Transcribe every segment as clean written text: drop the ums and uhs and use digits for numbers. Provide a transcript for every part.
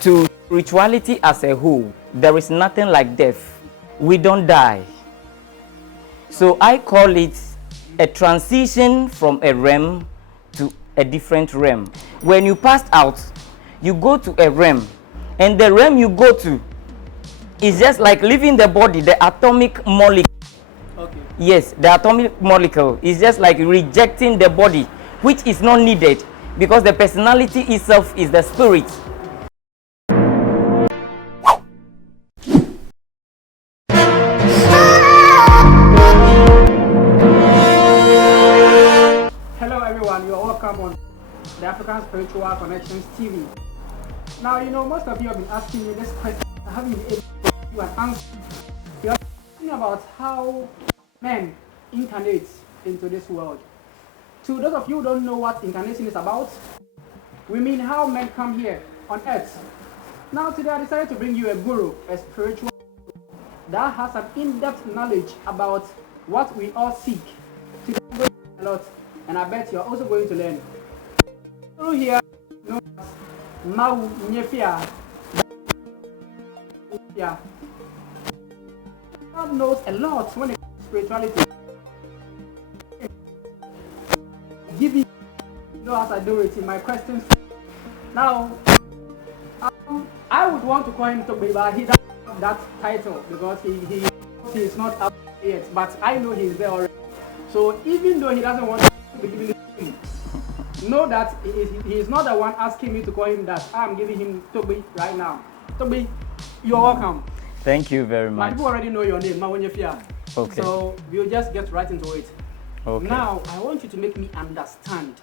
To spirituality as a whole, there is nothing like death. We don't die. So I call it a transition from a realm to a different realm. When you pass out, you go to a realm, and the realm you go to is just like leaving the body, the atomic molecule. Okay. Yes, the atomic molecule is just like rejecting the body, which is not needed because the personality itself is the spirit. Hello everyone, you are welcome on the African Spiritual Connections TV. Now, most of you have been asking me this question. I haven't been able to give you an answer. You are talking about how men incarnate into this world. To those of you who don't know what incarnation is about, we mean how men come here on earth. Now today I decided to bring you a guru, a spiritual that has an in-depth knowledge about what we all seek. Today I'm going to learn a lot, and I bet you are also going to learn. Through here, known as Mau Nyefia. God knows a lot when it comes to spirituality. Giving, as I do it in my questions. Now, I would want to call him Toby, but he doesn't have that title because he is not up yet. But I know he's there already. So even though he doesn't want to be giving it to him, know that he is not the one asking me to call him that. I'm giving him Toby right now. Toby, you're welcome. Thank you very much. My people already know your name, Mawonyefia. Okay. So we'll just get right into it. Okay. Now, I want you to make me understand.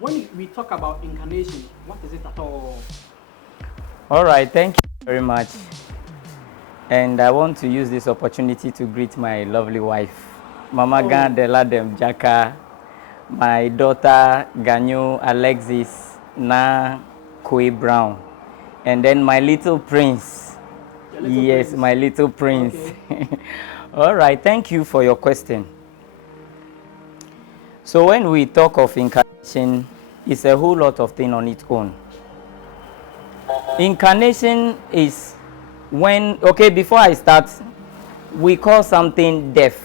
When we talk about incarnation, what is it at all? All right, thank you very much. And I want to use this opportunity to greet my lovely wife, Mama Gandela Dem Jaka, my daughter Ganyo Alexis Na Koi Brown, and then my little prince. Yes, my little prince. Okay. All right, thank you for your question. So when we talk of incarnation, it's a whole lot of things on its own. Incarnation is when, okay, before I start, we call something death.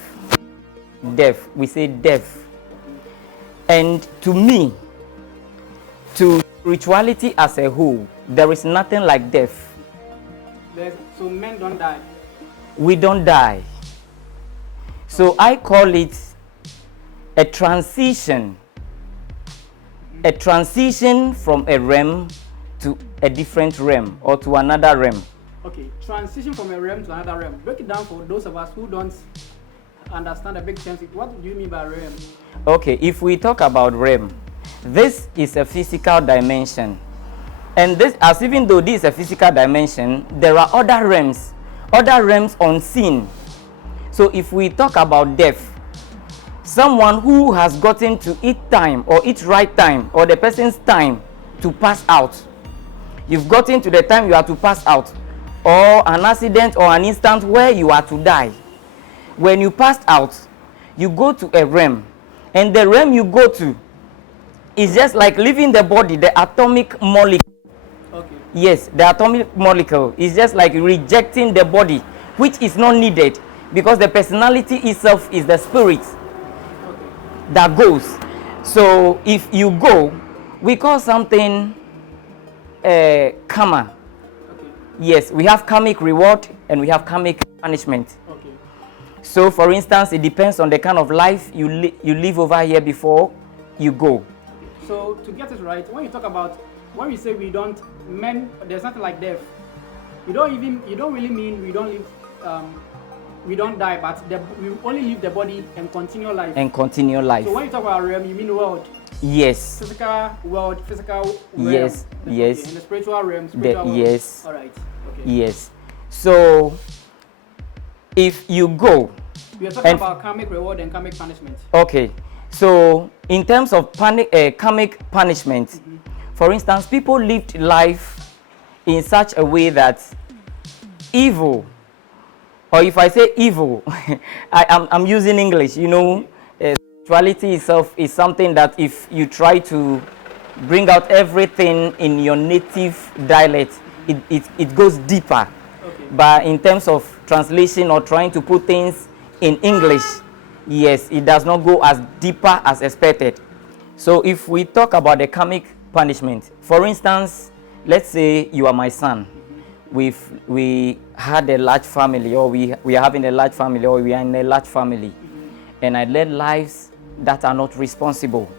Death, we say death. And to me, to spirituality as a whole, there is nothing like death. So men don't die? We don't die. So I call it a transition from a realm to a different realm or to another realm. Okay, transition from a realm to another realm. Break it down for those of us who don't understand the big terms. What do you mean by realm? Okay, if we talk about realm, this is a physical dimension. And this, as even though this is a physical dimension, there are other realms unseen. So if we talk about death, someone who has gotten to its time or its right time or the person's time to pass out. You've gotten to the time you are to pass out, or an accident or an instant where you are to die. When you passed out, you go to a realm, and the realm you go to is just like leaving the body, the atomic molecule. Okay. Yes, the atomic molecule is just like rejecting the body, which is not needed because the personality itself is the spirit that goes. So if you go, we call something karma. Okay. Yes, we have karmic reward and we have karmic punishment. Okay. So for instance, it depends on the kind of life you live over here before you go. Okay. So to get it right, when you talk about, when we say there's nothing like death, you don't really mean we don't live, we don't die, but we only leave the body and continue life. So when you talk about realm, you mean world? Yes. Physical world, physical realm. Yes, yes. Okay. And the spiritual realm, spiritual world. Yes. All right. Okay. Yes. So if you go, we are talking about karmic reward and karmic punishment. Okay. So in terms of karmic punishment, for instance, people lived life in such a way that evil, or if I say evil, I'm using English, spirituality itself is something that if you try to bring out everything in your native dialect. It goes deeper. Okay. But in terms of translation or trying to put things in English, yes, it does not go as deeper as expected. So if we talk about the karmic punishment, for instance, let's say you are my son. We had a large family, or we are having a large family, or we are in a large family, and I led lives that are not responsible.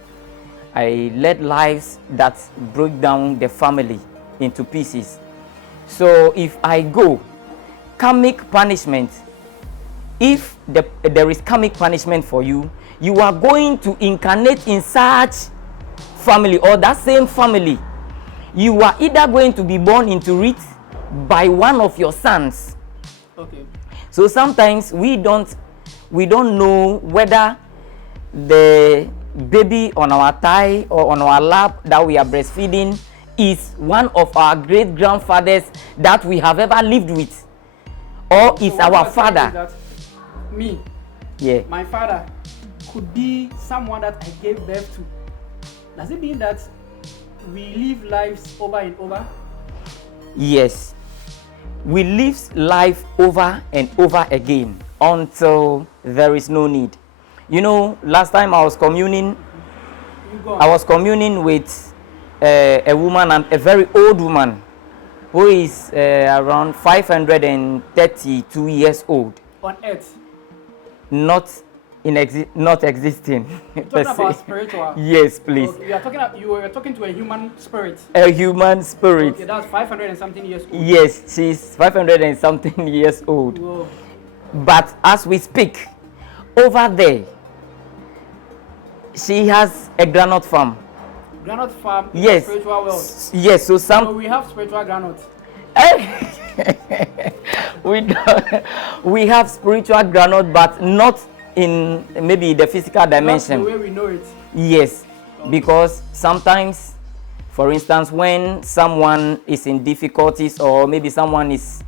I led lives that broke down the family into pieces. So if I go, karmic punishment, if there is karmic punishment for you, you are going to incarnate in such family, or that same family. You are either going to be born into it by one of your sons. Okay. So sometimes we don't know whether the baby on our thigh or on our lap that we are breastfeeding is one of our great grandfathers that we have ever lived with, or So is what our you are saying father. is that me, Yeah. my father, could be someone that I gave birth to. Does it mean that we live lives over and over? Yes. We live life over and over again until there is no need. You know, last time I was communing, You go I on. was communing with a woman, and a very old woman, who is around 532 years old, On earth. not existing. You're per talking about se. spiritual. Yes, please. Okay, you were talking to a human spirit. A human spirit. Okay, that's 500 and something years old. Yes, she's 500 and something years old. Whoa. But as we speak, over there, she has a granite farm. Granite farm in Yes. the spiritual world. Yes, so So some we have spiritual granite. we have spiritual granite, but not in maybe the physical That's the dimension. way we know it. Yes, because sometimes, for instance, when someone is in difficulties, or maybe someone is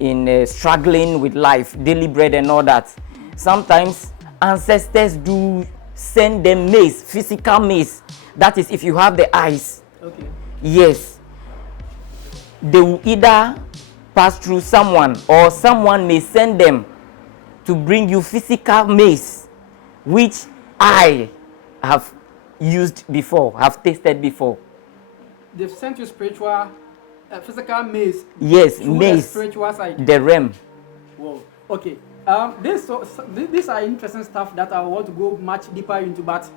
in struggling with life, daily bread and all that, sometimes ancestors do send them maize, physical maize. That is, if you have the eyes. Okay. Yes, they will either pass through someone, or someone may send them to bring you physical maize, which I have used before, have tasted before. They've sent you spiritual, physical maze. Yes, Through the maize, spiritual side. the realm. Whoa. Okay. These are interesting stuff that I want to go much deeper into, but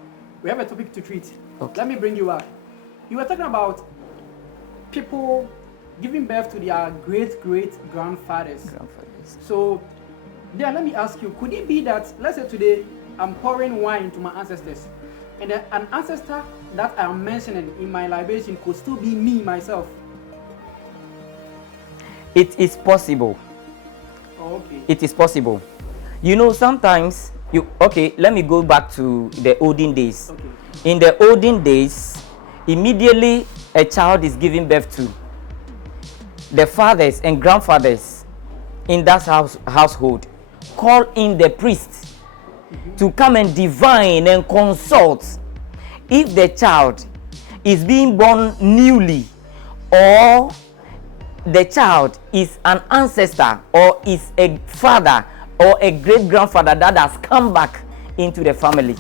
we have a topic to treat. Okay. Let me bring you up. You were talking about people giving birth to their great grandfathers. So, then let me ask you, could it be that, let's say today, I'm pouring wine into my ancestors, and then an ancestor that I'm mentioning in my libation could still be me, myself? It is possible. Oh, okay. It is possible. You know, sometimes okay, let me go back to the olden days. Okay. In the olden days, immediately a child is given birth to, the fathers and grandfathers in that household call in the priest to come and divine and consult if the child is being born newly, or the child is an ancestor, or is a father or a great grandfather that has come back into the family.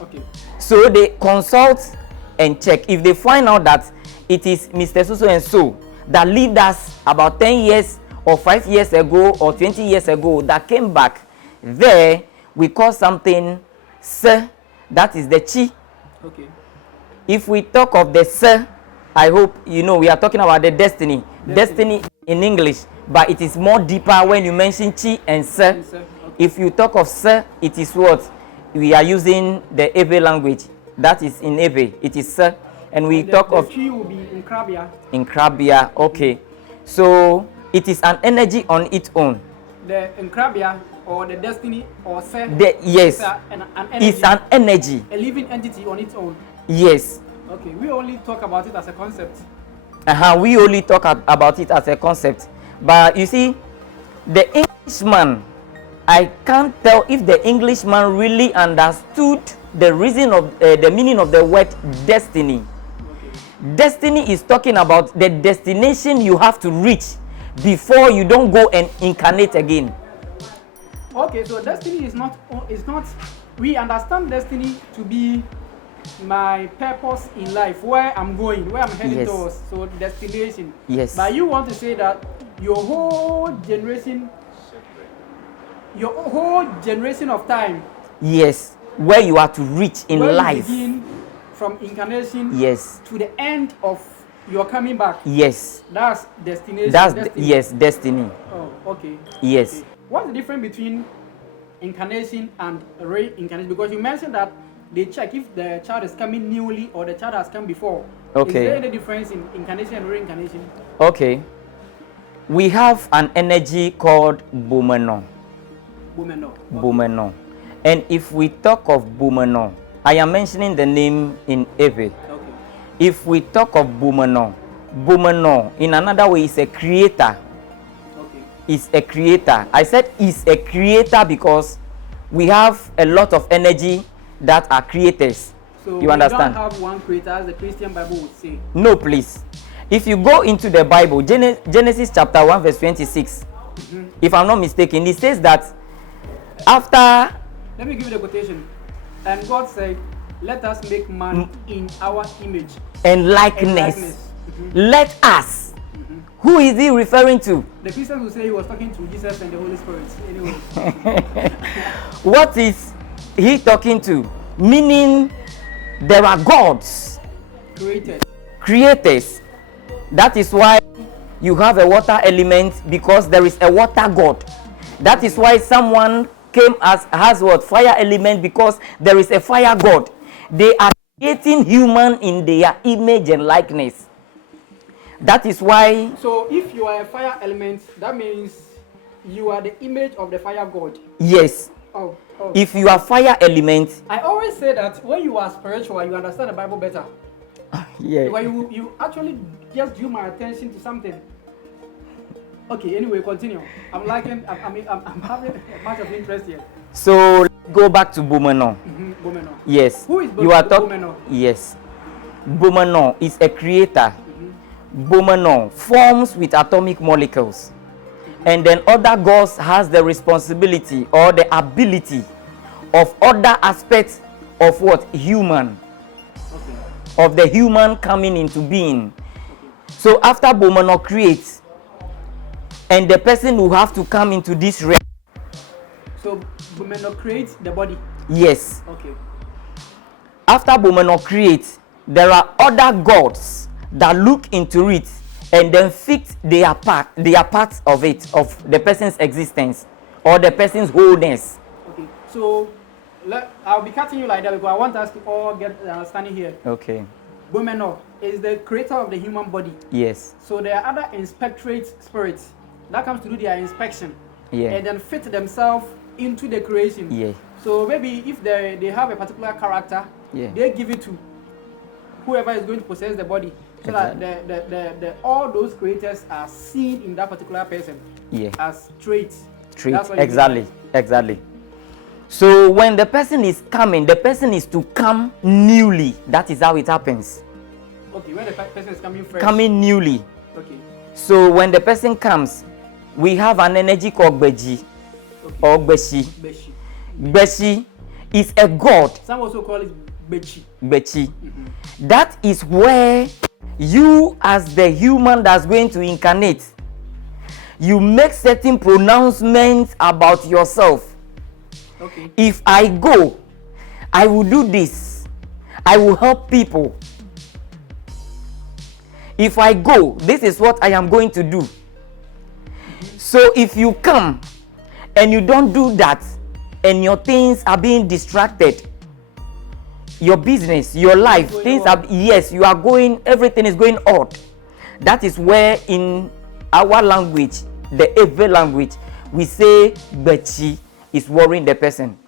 Okay. So they consult and check. If they find out that it is Mr. So and so that lived us about 10 years or 5 years ago or 20 years ago that came back, there we call something sir, that is the chi. Okay. If we talk of the sir, I hope you know we are talking about the destiny. Destiny in English, but it is more deeper when you mention chi and sir. Yes, sir. Okay. If you talk of sir, it is what we are using the Ebe language. That is in Ebe. It is sir. And we And talk the of tree will be in Krabia. in Krabia. Okay. So it is an energy on its own. The Krabia or the destiny or say Yes, an energy, it's an energy. a living entity on its own. Yes. Okay, we only talk about it as a concept. We only talk about it as a concept. But you see, the Englishman, I can't tell if the Englishman really understood the meaning of the word destiny. Destiny is talking about the destination you have to reach before you don't go and incarnate again. Okay, so destiny is not, we understand destiny to be my purpose in life, where I'm going, where I'm heading towards, so destination. Yes. But you want to say that your whole generation of time. Yes, where you are to reach in where life. You begin from incarnation. Yes. To the end of your coming back. Yes. That's destination. That's destiny. Yes, destiny. Oh, okay. Yes. Okay. What's the difference between incarnation and reincarnation? Because you mentioned that they check if the child is coming newly or the child has come before. Okay. Is there any difference in incarnation and reincarnation? Okay. We have an energy called Bumeno. Bumeno. Okay. Bumeno. And if we talk of Bumeno, I am mentioning the name in Eve. Okay. If we talk of Bumeno, Bumeno in another way is a creator. Okay. Is a creator. I said is a creator because we have a lot of energy that are creators. So you understand? We don't have one creator, as the Christian Bible would say. No, please. If you go into the Bible, Genesis chapter 1 verse 26, if I'm not mistaken, it says that after... Let me give you the quotation. And God said, let us make man in our image. And likeness. Let us. Who is he referring to? The Christians will say he was talking to Jesus and the Holy Spirit. Anyway. What is he talking to? Meaning there are gods. Creators. That is why you have a water element, because there is a water god. That is why someone has what? Fire element, because there is a fire god. They are creating human in their image and likeness. That is why... So if you are a fire element, that means you are the image of the fire god. Yes. Oh. If you are fire element... I always say that when you are spiritual, you understand the Bible better. Yeah. Because you actually just drew my attention to something. Okay, anyway, continue. I'm having much of interest here. So go back to Bumeno. Bumeno. Yes. Who is Bumeno? Yes. Bumeno is a creator. Bumeno forms with atomic molecules. And then other gods has the responsibility or the ability of other aspects of what? Human. Okay. Of the human coming into being. Okay. So after Bumeno creates, and the person will have to come into this realm. So Bumeno creates the body? Yes. Okay. After Bumeno creates, there are other gods that look into it and then fix their parts of it, of the person's existence or the person's wholeness. Okay. So I'll be cutting you like that because I want us to all get understanding here. Okay. Bumeno is the creator of the human body. Yes. So there are other inspectorate spirits that comes to do their inspection. Yeah. And then fit themselves into the creation. Yeah. So maybe if they have a particular character, they give it to whoever is going to possess the body. So that the all those creators are seen in that particular person as traits. Exactly. So when the person is coming, the person is to come newly. That is how it happens. Okay, when the person is coming fresh. Coming newly. Okay. So when the person comes, we have an energy called Beji or Beshi. Beshi is a god. Some also call it Bechi. Bechi. That is where you, as the human that's going to incarnate, you make certain pronouncements about yourself. Okay. If I go, I will do this. I will help people. If I go, this is what I am going to do. So if you come and you don't do that, and your things are being distracted, your business, your life, things are, you are going, everything is going odd. That is where in our language, the Ewe language, we say Bechi is worrying the person.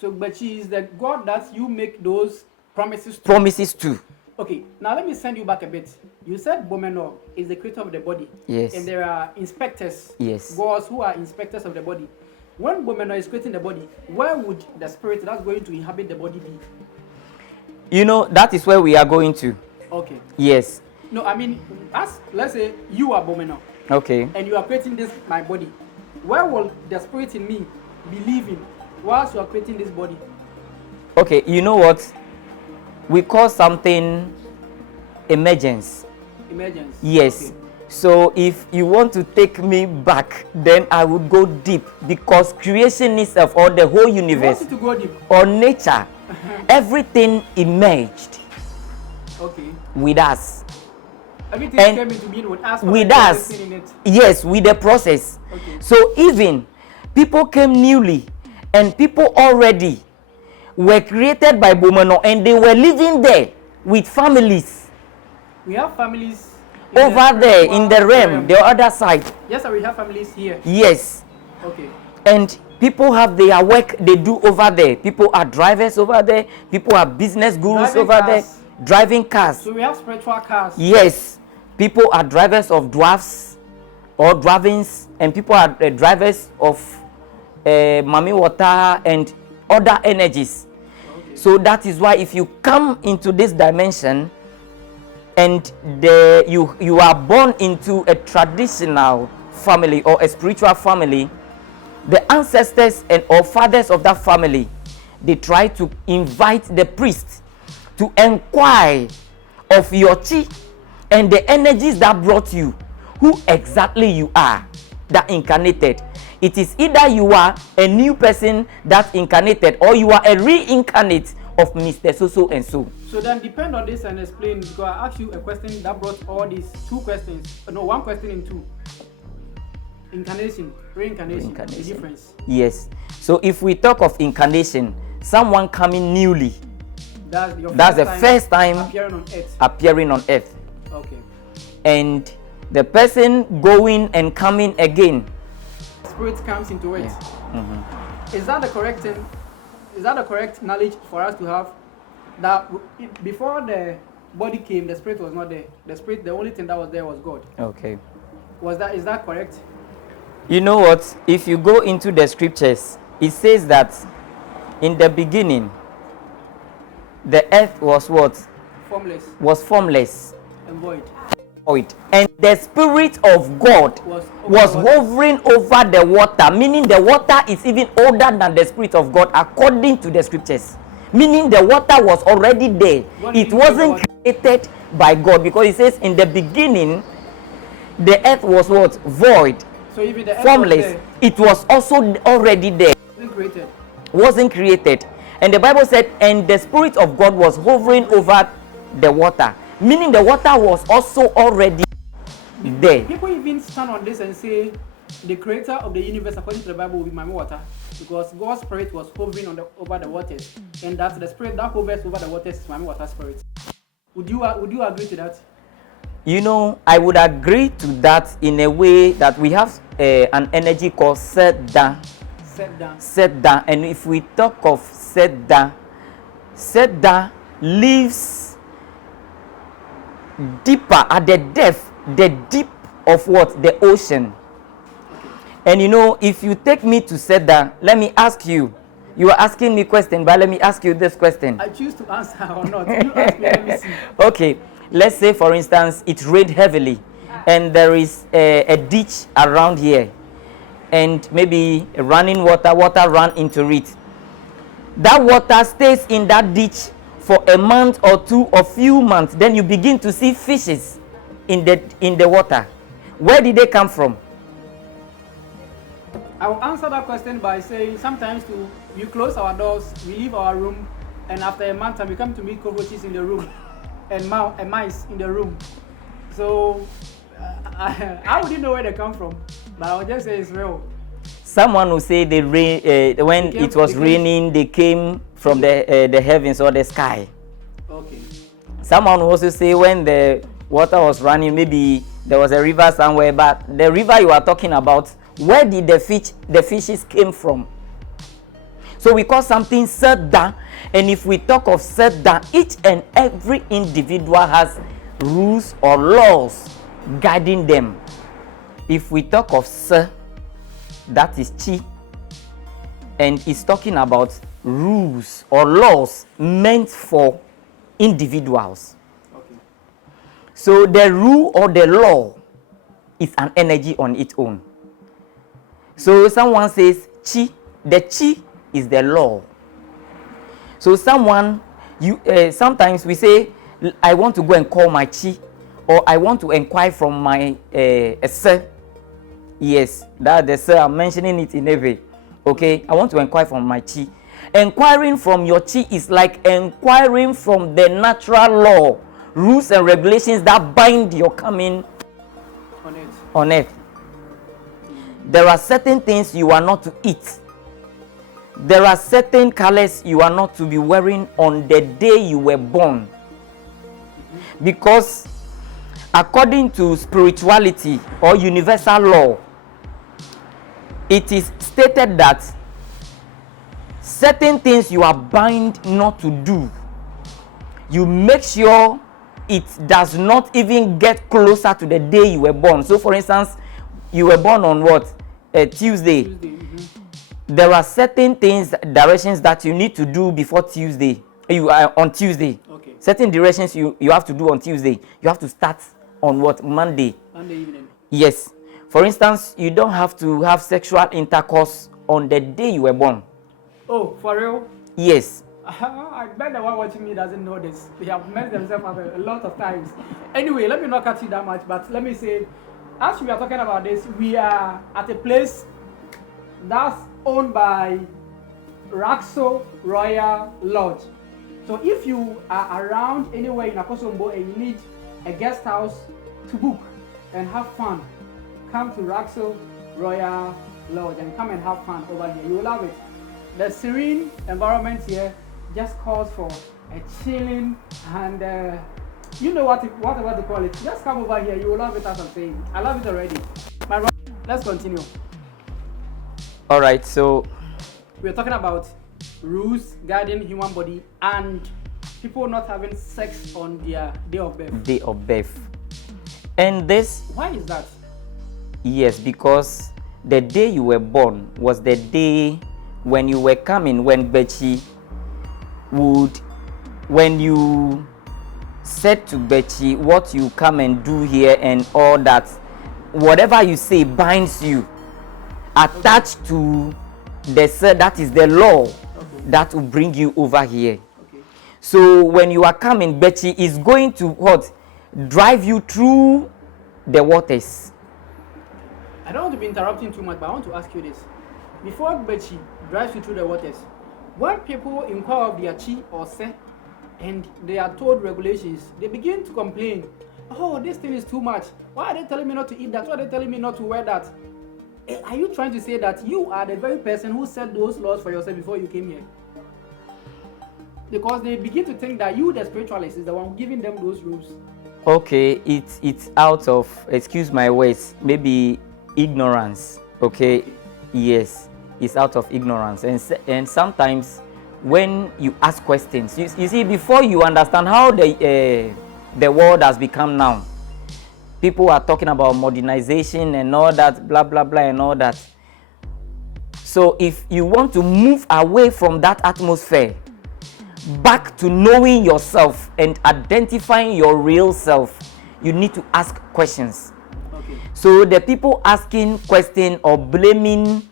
So Bechi is the God that you make those promises to. Promises to. Okay, now let me send you back a bit. You said Bomeno is the creator of the body. Yes. And there are inspectors. Yes. Gods who are inspectors of the body. when Bomeno is creating the body, where would the spirit that's going to inhabit the body be? You know, that is where we are going to. Okay. Yes. No, I mean, as let's say you are Bomeno. Okay. And you are creating this my body. Where will the spirit in me be living whilst you are creating this body? Okay, you know what? We call something emergence. Emergence. Yes. Okay. So if you want to take me back, then I would go deep, because creation itself, or the whole universe, you want it to go deep, or nature, everything emerged. Okay. With us. Everything And came into being with us. With us. In it. Yes, with the process. Okay. So even people came newly, and people already were created by Bomeno, and they were living there with families. We have families over there in the realm, the other side. Yes, sir, we have families here. Yes. Okay. And people have their work they do over there. People are drivers over there. People are business gurus Driving over cars. there. Driving cars. So we have spiritual cars. Yes. People are drivers of dwarfs or dravings, and people are drivers of mami water and other energies. Okay. So that is why if you come into this dimension, and you are born into a traditional family or a spiritual family, the ancestors and or fathers of that family, they try to invite the priest to inquire of your chi and the energies that brought you, who exactly you are that incarnated. It is either you are a new person that incarnated, or you are a reincarnate of Mr. So and so. So then depend on this and explain, because I asked you a question that brought all these two questions. No, one question in two. Incarnation, reincarnation, the difference. Yes. So if we talk of incarnation, someone coming newly, that's the first time appearing on earth. Okay. And the person going and coming again, spirit comes into it. Yeah. Mm-hmm. Is that the correct thing? Is that the correct knowledge for us to have? That before the body came, the spirit was not there. The spirit, the only thing that was there was God. Okay. Is that correct? You know what? If you go into the scriptures, it says that in the beginning, the earth was what? Formless. Was formless. And void. And the Spirit of God was hovering over the water, meaning the water is even older than the Spirit of God according to the scriptures. Meaning the water was already there. It wasn't created by God, because it says in the beginning the earth was what? Void. So even the earth formless. Was there. It was also already there. Wasn't created. And the Bible said, and the Spirit of God was hovering over the water. Meaning the water was also already there. People even stand on this and say the creator of the universe, according to the Bible, will be Mami Water, because God's spirit was hovering over the waters, and that the spirit that hovers over the waters is Mami Water spirit. Would you agree to that? You know, I would agree to that in a way that we have an energy called Sedda. Sedda. And if we talk of Sedda, Sedda lives deeper at the depth, the deep of what? The ocean. And you know, if you take me to Sedda, let me ask you. You are asking me question, but let me ask you this question. I choose to answer or not. You ask me, let me see. Okay, let's say for instance it rained heavily, and there is a ditch around here, and maybe running water ran into it. That water stays in that ditch for a month or two or few months. Then you begin to see fishes in the water. Where did they come from? I will answer that question by saying sometimes we close our doors, we leave our room, and after a month we come to meet cockroaches in the room and mice in the room. So I wouldn't know where they come from, but I would just say it's real. Someone will say the rain when it was raining, they came from the heavens or the sky. Okay. Someone will also say when the water was running, maybe there was a river somewhere, but the river you are talking about, where did the fishes came from? So we call something Sedda, and if we talk of Sedda, each and every individual has rules or laws guiding them. If we talk of Se, that is Chi. and it's talking about rules or laws meant for individuals. Okay. So the rule or the law is an energy on its own. So someone says chi, the chi is the law. So someone, sometimes we say, I want to go and call my chi, or I want to inquire from my sir. Yes, that the sir, I'm mentioning it in a way. Okay, I want to inquire from my chi. Inquiring from your chi is like inquiring from the natural law, rules and regulations that bind your coming on earth. There are certain things you are not to eat. There are certain colors you are not to be wearing on the day you were born. Because according to spirituality or universal law, it is stated that certain things you are bound not to do. You make sure it does not even get closer to the day you were born. So for instance, you were born on what? Tuesday. There are certain things, directions that you need to do before Tuesday. You are on Tuesday. Okay. Certain directions you have to do on Tuesday. You have to start on what? Monday. Monday evening. Yes. For instance, you don't have to have sexual intercourse on the day you were born. Oh, for real? Yes. I bet the one watching me doesn't know this. They have messed themselves up a lot of times. Anyway, let me not cut you that much, but let me say, as we are talking about this, we are at a place that's owned by Raxo Royal Lodge. So if you are around anywhere in Akosombo and you need a guest house to book and have fun, come to Raxo Royal Lodge and come and have fun over here. You will love it. The serene environment here just calls for a chilling and you know whatever to call it. Just come over here. You will love it, as I'm saying. I love it already. My brother, let's continue. All right. So we're talking about rules guarding human body and people not having sex on their day of birth. Day of birth. And this. Why is that? Yes, because the day you were born was the day when you were coming, when Bechi would, when you said to Bechi what you come and do here and all that, whatever you say binds you, attached to the sir, that is the law that will bring you over here. So when you are coming, Bechi is going to what? Drive you through the waters. I don't want to be interrupting too much, but I want to ask you this. Before Bechi drives you through the waters, when people inquire of their chi or se, and they are told regulations, they begin to complain. Oh, this thing is too much. Why are they telling me not to eat that? Why are they telling me not to wear that? Are you trying to say that you are the very person who set those laws for yourself before you came here? Because they begin to think that you, the spiritualist, is the one giving them those rules. Okay, it's out of, excuse my words, maybe ignorance. Okay, yes, it's out of ignorance. And sometimes when you ask questions, you see, before you understand how the world has become now, people are talking about modernization and all that, blah, blah, blah, and all that. So if you want to move away from that atmosphere, back to knowing yourself and identifying your real self, you need to ask questions. Okay. So the people asking questions or blaming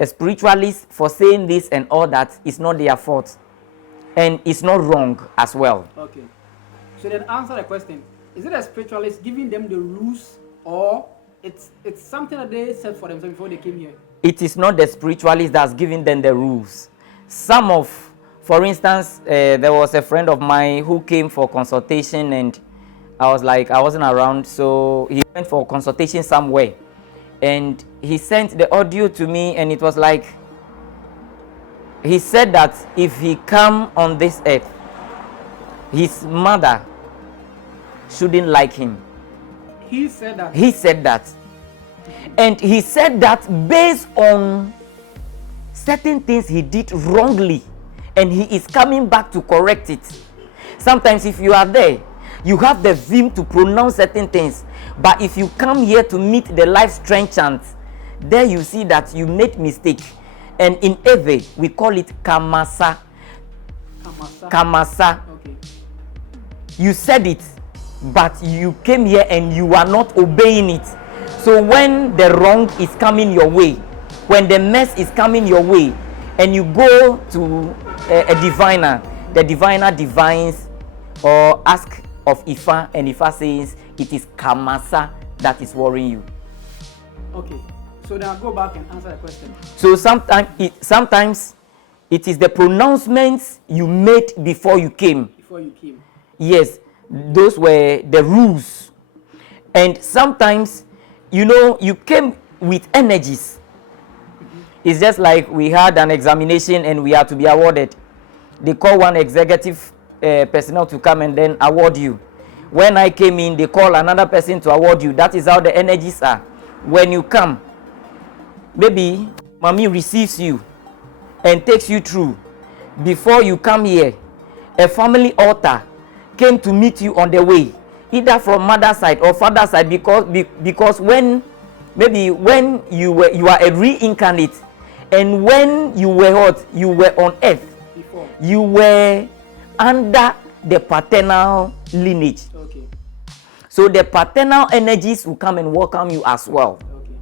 a spiritualist for saying this and all that is not their fault. And it's not wrong as well. Okay. So then answer the question. Is it a spiritualist giving them the rules, or it's something that they set for themselves before they came here? It is not the spiritualist that's giving them the rules. For instance, there was a friend of mine who came for consultation, and I wasn't around, so he went for consultation somewhere. And he sent the audio to me, and it was like, he said that if he come on this earth, his mother shouldn't like him. He said that? He said that. And he said that based on certain things he did wrongly, and he is coming back to correct it. Sometimes if you are there, you have the vim to pronounce certain things. But if you come here to meet the life strength chant, there you see that you made mistake. And in Ewe, we call it kamasa. Kamasa. Okay. You said it, but you came here and you are not obeying it. So when the wrong is coming your way, when the mess is coming your way, and you go to a diviner, the diviner divines or ask of Ifa, and Ifa says it is kamasa that is worrying you. Okay. So then I'll go back and answer the question. So sometimes it is the pronouncements you made before you came. Before you came. Yes, those were the rules. And sometimes, you know, you came with energies. It's just like we had an examination and we had to be awarded. They call one executive personnel to come and then award you. When I came in, they call another person to award you. That is how the energies are. When you come, maybe mommy receives you and takes you through. Before you come here, a family altar came to meet you on the way, either from mother side or father side, because when you are a reincarnate, and when you were on earth, before you were under the paternal lineage. Okay. So the paternal energies will come and welcome you as well. Okay.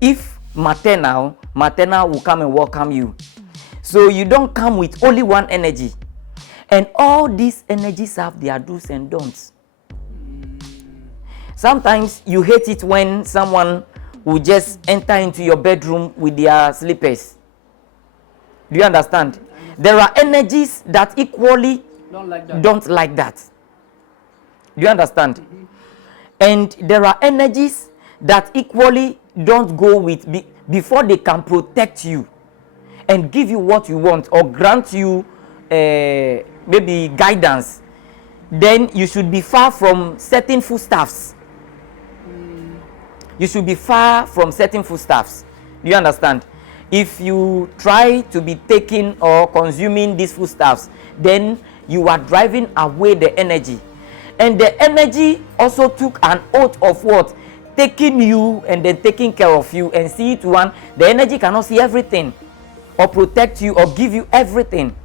If maternal will come and welcome you. So you don't come with only one energy. And all these energies have their do's and don'ts. Sometimes you hate it when someone will just enter into your bedroom with their slippers. Do you understand? There are energies that equally don't like that. Do you understand? Mm-hmm. And there are energies that equally don't go with before they can protect you and give you what you want or grant you maybe guidance. Then you should be far from certain foodstuffs. You should be far from certain foodstuffs. Do you understand? If you try to be taking or consuming these foodstuffs, then you are driving away the energy. And the energy also took an oath of what? Taking you and then taking care of you, and see it one. The energy cannot see everything or protect you or give you everything,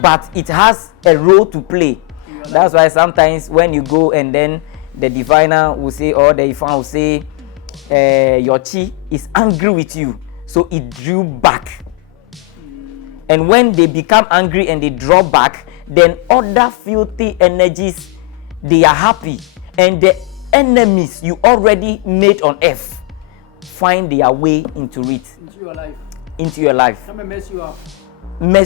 but it has a role to play. That's why sometimes when you go and then the diviner will say, or the Ifan will say, your chi is angry with you, so it drew back. And when they become angry and they draw back, then other filthy energies, they are happy, and the enemies you already made on earth find their way into it, into your life. Come and mess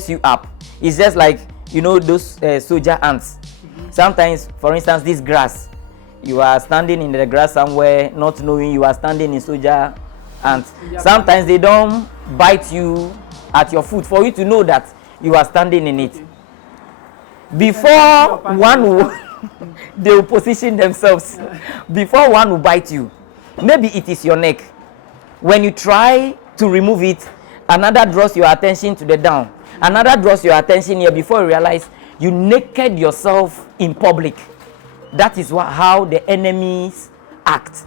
you up. It's just like, you know, those soldier ants. Mm-hmm. Sometimes, for instance, this grass, you are standing in the grass somewhere not knowing you are standing in soldier ants. Sometimes they don't bite you at your foot for you to know that you are standing in it. Before one will they will position themselves. Before one will bite you, maybe it is your neck. When you try to remove it, another draws your attention to the down, another draws your attention here. Before you realize, you naked yourself in public. That is how the enemies act.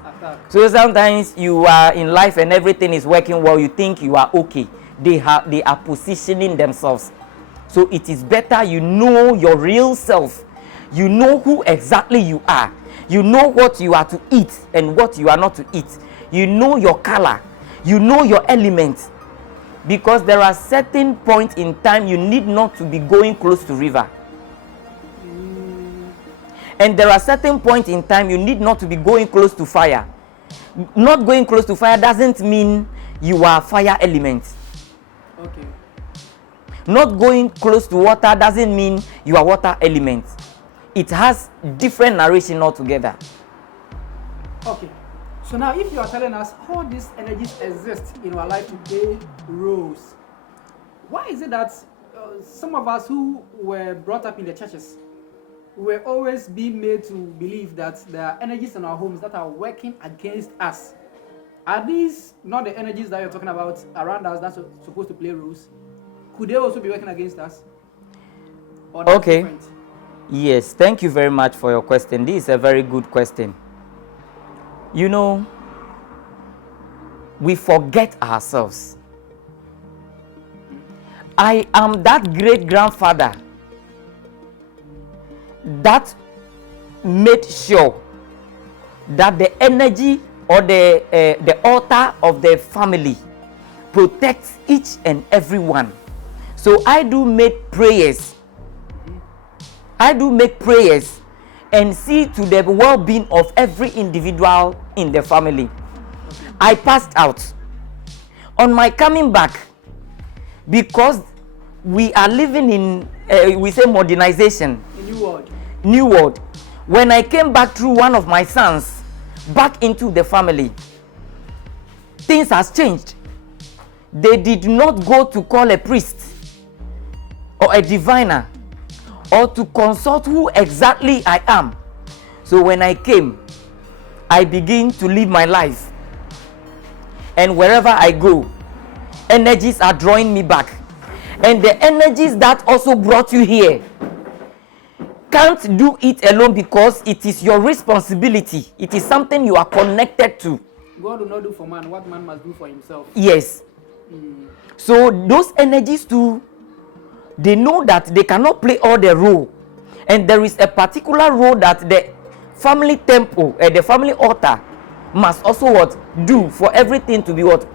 So sometimes you are in life and everything is working well, you think you are okay. They are positioning themselves. So it is better you know your real self. You know who exactly you are. You know what you are to eat and what you are not to eat. You know your color. You know your element. Because there are certain points in time you need not to be going close to river. And there are certain points in time you need not to be going close to fire. Not going close to fire doesn't mean you are fire element. Okay. Not going close to water doesn't mean you are water element. It has different narration altogether. Okay. So now if you are telling us how these energies exist in our life to play roles, why is it that some of us who were brought up in the churches were always being made to believe that there are energies in our homes that are working against us? Are these not the energies that you're talking about around us that's supposed to play roles? Could they also be working against us? Or okay. Different? Yes, thank you very much for your question. This is a very good question. You know, we forget ourselves. I am that great grandfather that made sure that the energy or the altar of the family protects each and every one. So I do make prayers. I do make prayers and see to the well-being of every individual in the family. I passed out. On my coming back, because we are living in, we say modernization. New world. When I came back through one of my sons, back into the family, things has changed. They did not go to call a priest or a diviner or to consult who exactly I am. So when I came, I begin to live my life. And wherever I go, energies are drawing me back. And the energies that also brought you here can't do it alone, because it is your responsibility. It is something you are connected to. God will not do for man what man must do for himself. Yes. So those energies too, they know that they cannot play all the role. And there is a particular role that the family temple, the family altar must also what do for everything to be what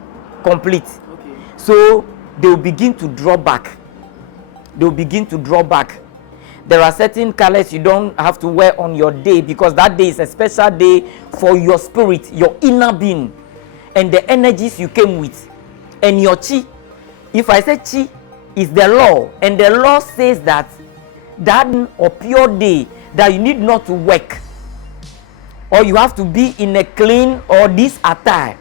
complete. Okay. So they will begin to draw back. They will begin to draw back. There are certain colors you don't have to wear on your day, because that day is a special day for your spirit, your inner being, and the energies you came with, and your chi. If I say chi is the law, and the law says that or pure day that you need not to work, or you have to be in a clean or this attire,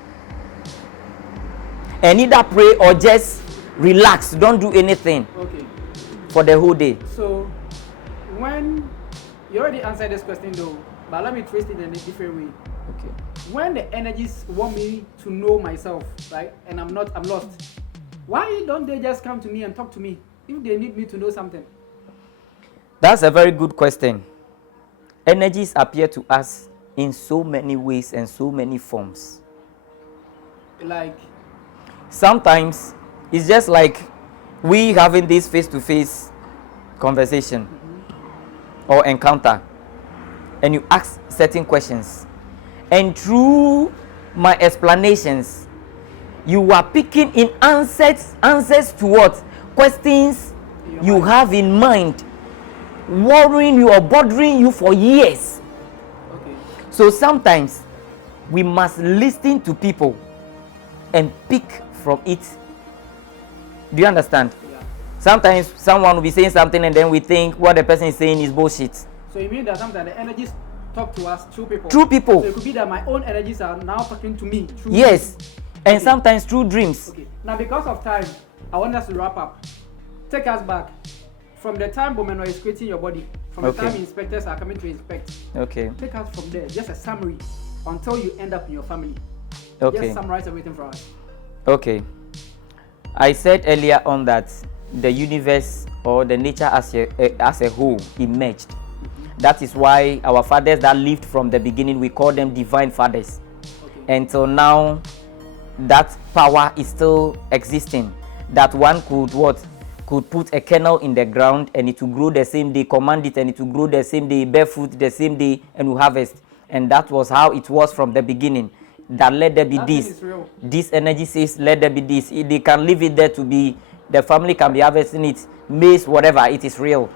and either pray or just relax, don't do anything. Okay. For the whole day. So when you already answered this question though, but let me twist it in a different way. Okay. When the energies want me to know myself, right, and I'm lost, why don't they just come to me and talk to me if they need me to know something? That's a very good question. Energies appear to us in so many ways and so many forms. Like? Sometimes it's just like we having this face-to-face conversation or encounter, and you ask certain questions, and through my explanations you are picking in answers to what questions you have in mind, worrying you or bothering you for years. Okay. So sometimes we must listen to people and pick from it. Do you understand? Yeah. Sometimes someone will be saying something and then we think what the person is saying is bullshit. So you mean that sometimes the energies talk to us through people? Through people. So it could be that my own energies are now talking to me through Yes. And okay. Sometimes through dreams. Okay. Now because of time, I want us to wrap up. Take us back from the time Bomenor is creating your body, from the time inspectors are coming to inspect. Okay. Take us from there, just a summary, until you end up in your family. Okay. Just summarize everything for us. Okay. I said earlier on that the universe or the nature as a whole emerged. That is why our fathers that lived from the beginning, we call them divine fathers. Okay. Until now, that power is still existing. That one could put a kernel in the ground and it will grow the same day, command it and it will grow the same day, bear fruit the same day, and will harvest. And that was how it was from the beginning. That let there be this. This energy says let there be this. They can leave it there to be, the family can be harvesting it, maize, whatever, it is real.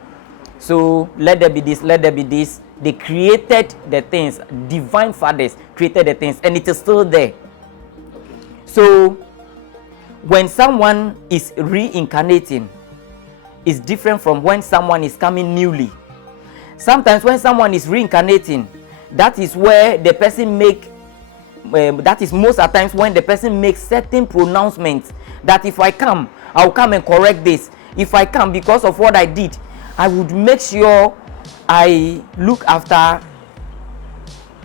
So let there be this, let there be this. They created the things, divine fathers created the things, and it is still there. So when someone is reincarnating, it's different from when someone is coming newly. Sometimes when someone is reincarnating, that is where the person that is most at times when the person makes certain pronouncements that if I come, I'll come and correct this. If I come because of what I did, I would make sure I look after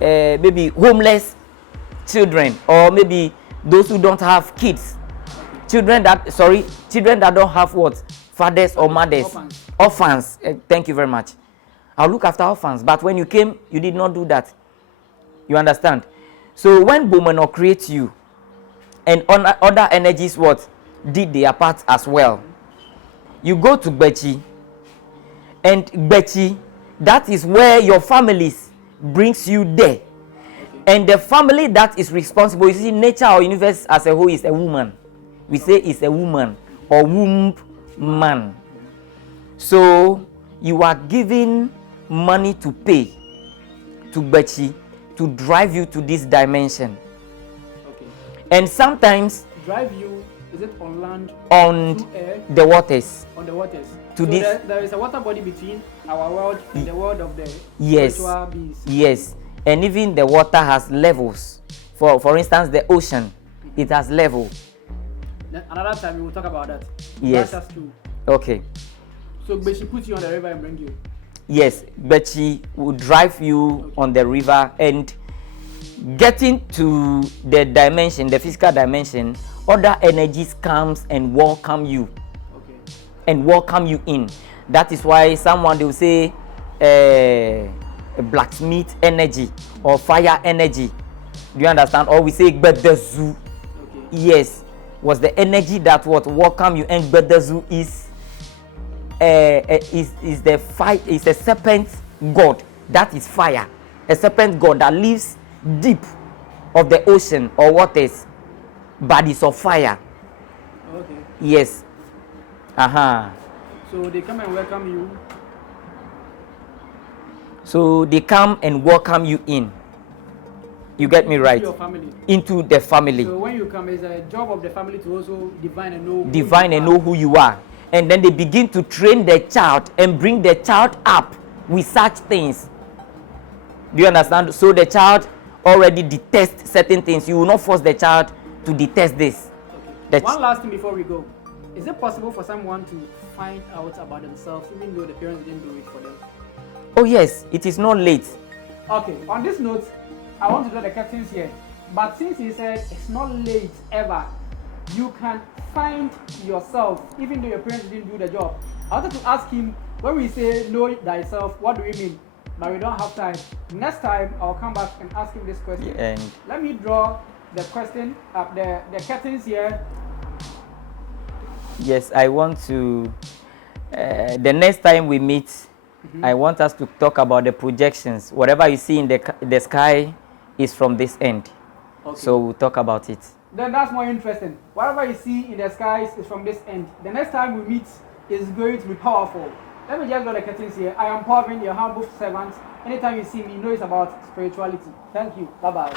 maybe homeless children, or maybe those who don't have kids. Children that don't have what? Fathers or mothers. Orphans. Thank you very much. I'll look after orphans. But when you came, you did not do that. You understand? So when Bomenor creates you, and other energies what? Did their part as well. You go to Bechi, and Bechi, that is where your families brings you there. And the family that is responsible, you see, nature or universe as a whole is a woman. We say it's a woman or womb man. So you are giving money to pay to Bechi to drive you to this dimension. Okay. And sometimes drive you, is it on land, on air, the waters? On the waters. To so this, there is a water body between our world and the world of the spiritual beings. Yes. And even the water has levels. For instance, the ocean, it has level. Then another time we will talk about that. Yes. That's true. Okay. So Bechi put you on the river and bring you. Yes, Bechi will drive you on the river, and getting to the dimension, the physical dimension, other energies comes and welcome you. Okay. And welcome you in. That is why someone, they will say a blacksmith energy or fire energy. Do you understand? Or we say Gbedezu. Okay. Yes, was the energy that would welcome you, and Gbedezu is the fire, is a serpent god that is fire, a serpent god that lives deep of the ocean or waters, bodies of fire. Okay. Yes. So they come and welcome you. So they come and welcome you in. You get me right? Into your family. Into the family. So when you come, it's a job of the family to also divine and know who you are. And then they begin to train the child and bring the child up with such things. Do you understand? So the child already detests certain things. You will not force the child to detest this. Okay. One last thing before we go. Is it possible for someone to find out about themselves even though the parents didn't do it for them? Oh yes, it is not late. Okay, on this note, I want to draw the curtains here. But since he said it's not late ever, you can find yourself even though your parents didn't do the job. I wanted to ask him, when we say know thyself, what do we mean? But we don't have time. Next time I'll come back and ask him this question. And let me draw the question, the curtains here. Yes, I want to, the next time we meet, I want us to talk about the projections. Whatever you see in the sky is from this end. Okay. So we'll talk about it. Then that's more interesting. Whatever you see in the skies is from this end. The next time we meet is going to be powerful. Let me just draw the curtains here. I am PaulVin, your humble servant. Anytime you see me, know it's about spirituality. Thank you. Bye-bye.